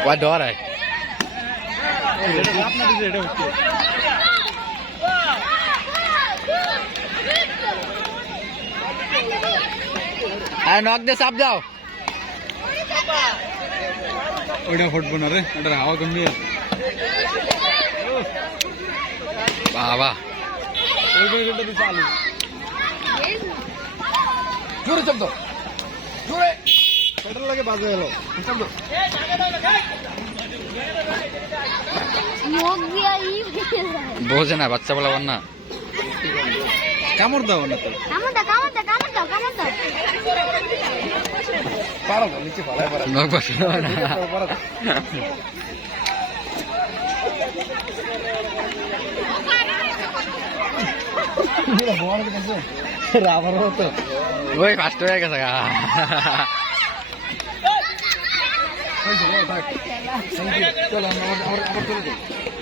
ওয়া ডর है নক দে সাপ দাও ওইটা ফুটবো না রে ওটার হাওয়া কমবে বাবা ওইটা চালু জোরে চাপ দাও জোরে পেট্রোল লাগে বাজে এলো চাপ দাও বোঝে না বাচ্চা বলা না কামড় দাও না তো পারো নিচে ফলাই পারো নক বসে না রাবার হতো ওই ফাস্ট হয়ে গেছে চলো আবার চলে যাই